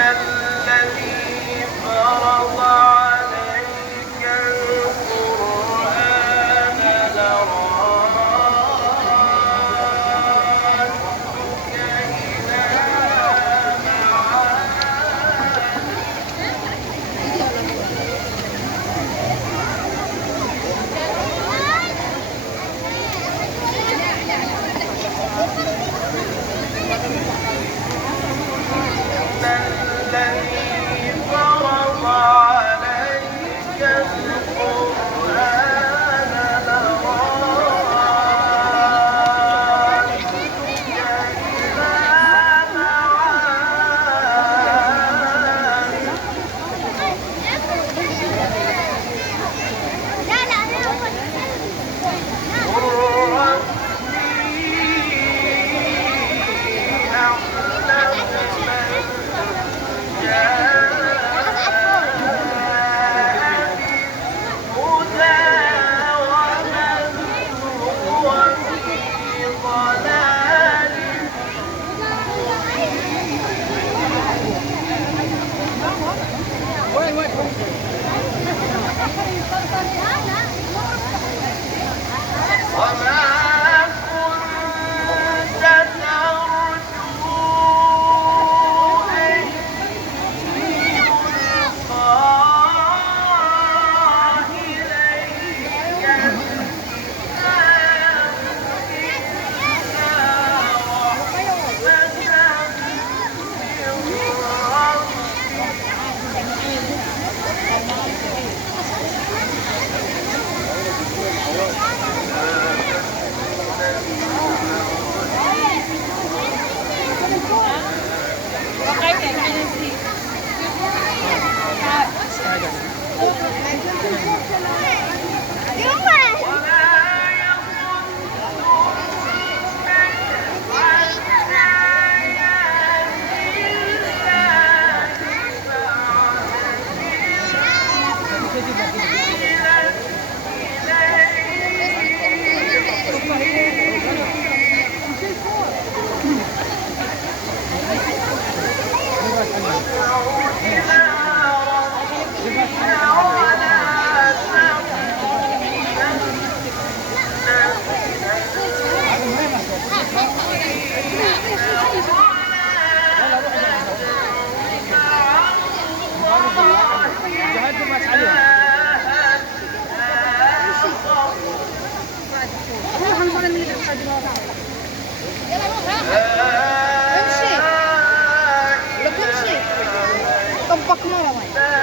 الذي فرض عليك القرآن لرادك إلى الذي فرض عليك القرآن لرادك إلى معاد قل ربي أعلم من جاء بالهدى ومن هو في ضلال وما كنت ترجو أن يلقى إليك الكتاب إلا رحمة من ولا يصدنك عن آيات Tampak mau.